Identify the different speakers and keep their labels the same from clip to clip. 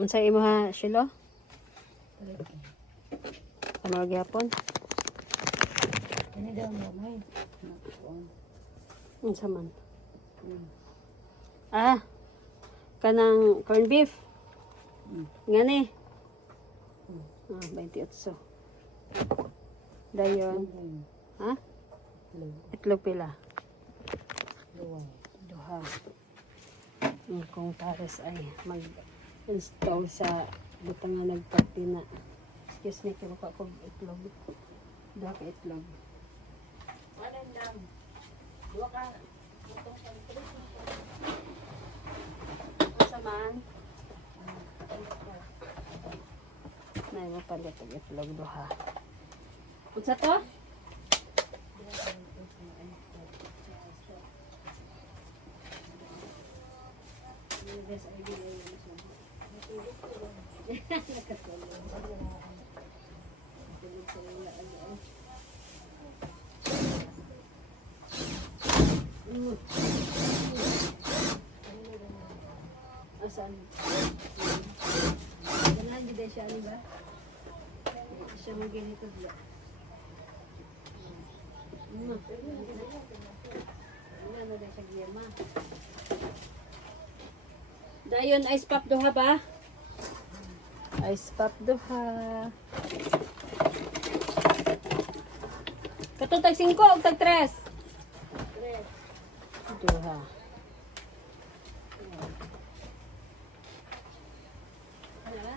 Speaker 1: Unsay imo ha, Shilo? Ano gyapon?
Speaker 2: Kani daw mo may.
Speaker 1: Unsa man?
Speaker 2: Mm.
Speaker 1: Ah. Kanang corned beef.
Speaker 2: Mm.
Speaker 1: Ngani?
Speaker 2: Mm.
Speaker 1: Ah, 28. Dayon.
Speaker 2: Ayun.
Speaker 1: Ha? Itlog pila.
Speaker 2: Luway.
Speaker 1: Duha. Mm, Kung pares ay mag-install sa butang nga nagpati na. Excuse me, kaya ko itlog. Duha ka itlog.
Speaker 2: Anan lang. Dua ka. Itong sa.
Speaker 1: Unsa man? Nay mo pa dito itlog duha. Unsa to? Asan? Ganahan di siya ano ba? Siya mo ganito diya. Mm. Ano na siya giyama? Dayon ice pop duha ba? Ice pop duha. Katong tag 5 o tag 3? Duha. Ano ba?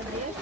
Speaker 1: Ano yun?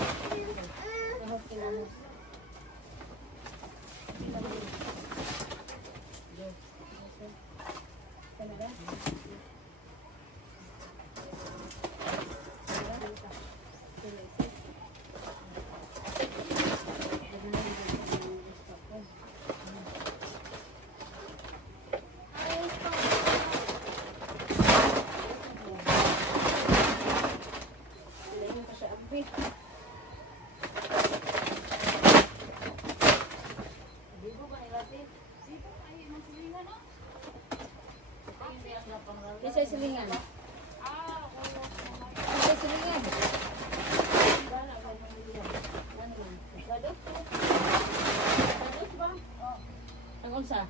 Speaker 1: Isa silingan. Isa silingan. Ang unsa?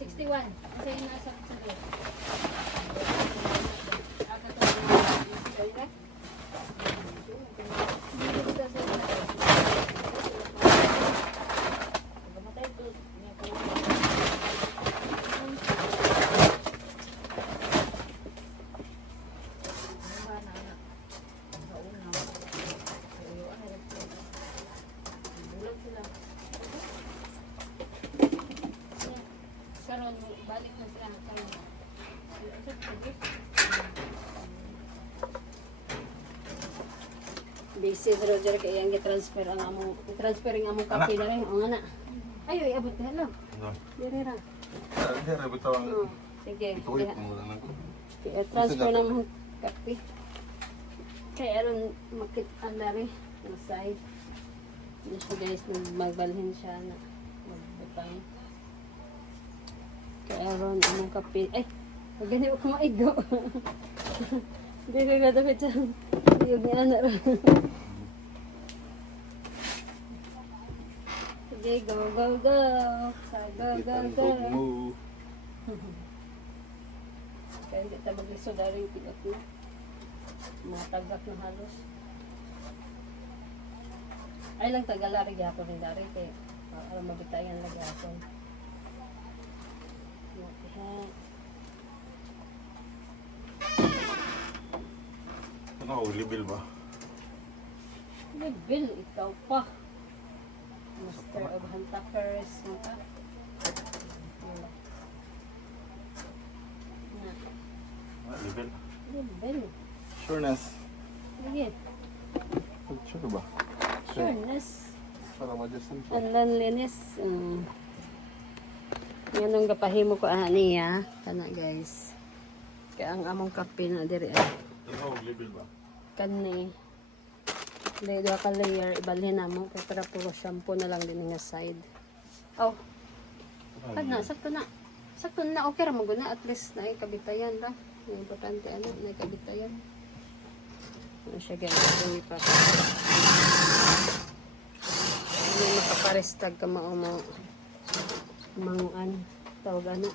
Speaker 1: 61. Isa yung nasa sa loob. To. Ayun na. Balik na sila karon. Busy si Roger kay ang transfer ang among transfer ang among kape na rin. O nga na. Ayo iabot na hello.
Speaker 3: Ano?
Speaker 1: Dire ra.
Speaker 3: Hindi, rin ito ang
Speaker 1: Oh, sige. Diha.
Speaker 3: mo lang.
Speaker 1: Kaya transfer na among kape. Kaya aron makit anda rin ang side. Siya guys magbalhin siya na magbutang. Kaya aron among kape. Ay, pag ganito ko maigo. Hindi ko gadapit sa yung niya na rin. Sige, go, go, go. Sa go, go, go. Kaya hindi tayo maglisod dari yung pilot mo. Mga tagak na halos. Ay lang tagalari gyapon rin dari kay uh, alam mabitayan lang gyapon.
Speaker 3: Ano, libil ba?
Speaker 1: May bill ikaw pa. Master of Hantakers mo ka.
Speaker 3: Ah, libil.
Speaker 1: May bill.
Speaker 3: Sureness.
Speaker 1: Sige.
Speaker 3: Sure ba?
Speaker 1: Sureness.
Speaker 3: Para siya.
Speaker 1: Ang lanlinis. Um, yan ang kapahimo ko ani ha. Kana guys. Kaya ang among kape na diri
Speaker 3: Ano, ba?
Speaker 1: kani. Dahil doon ka layer, ibalhin na mo. Kaya para puro shampoo na lang din nga side. Oh, pag na, sakto na. Sakto na, okay ra mo guna. At least na kabitayan ra. Ang importante ano, nagkabitayan. Ano siya guys, kung ipa. Ano makaparestag ka mao mo. Mang ano, tawag ano.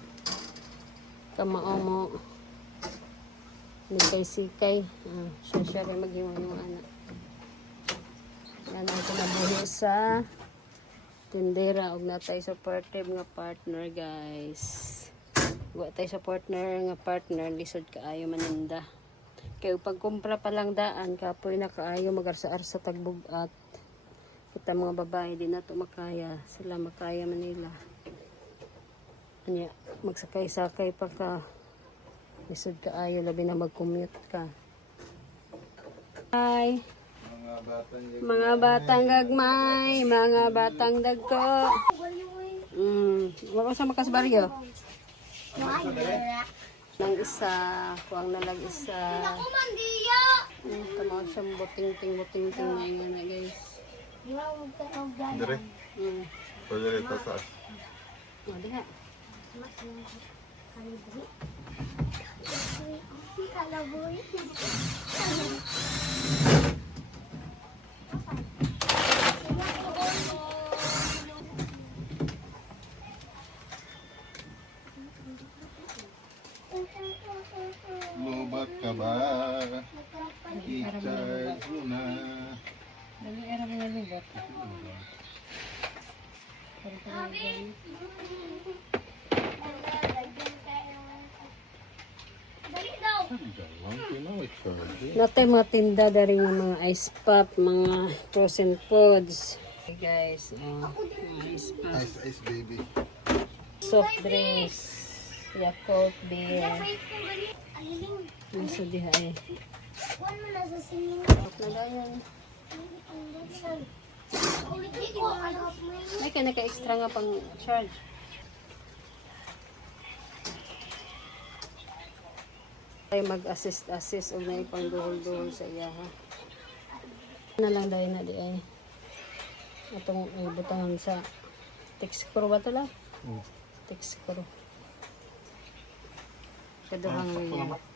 Speaker 1: Kamao mo. Nikay-sikay. Ah, siya siya rin maghiwa yung anak. Yan ang kinabuhi sa tindera og natay supportive nga partner guys. Wa tay sa partner nga partner lisod kaayo maninda. Kay pag kumpra pa lang daan kapoy na kaayo magarsaar sa tagbugat. Kita mga babae di na makaya, sila makaya Manila. Anya magsakay-sakay pa ka lisod kaayo labi na mag-commute ka. Hi.
Speaker 3: Mga batang
Speaker 1: gagmay, mga batang dagko. Mm, wala sa makas baryo. Nang isa, kuang na lang isa. Mm, tama siyang buting-ting, buting-ting na yun na guys.
Speaker 3: Dire.
Speaker 1: Mm.
Speaker 3: Pwede rin sa
Speaker 1: O, diha.
Speaker 3: Lubat ka ba? I-charge mo na.
Speaker 1: Dali, era mo na libot. Natay mga tinda dari nga mga ice pop, mga frozen foods. Hey guys, mga ice pop.
Speaker 3: Ice, ice baby.
Speaker 1: Soft drinks. Yakult beer. Nasa diha eh. May ka naka-extra nga pang charge. Ay mag-assist-assist o na ipang duhol-duhol sa iya ha. Na lang dahil na di ay. Itong ibutangan sa Texcro ba ito lang?
Speaker 3: Mm.
Speaker 1: Texcro. Kaduhang
Speaker 3: Sakto
Speaker 1: yan.
Speaker 3: naman.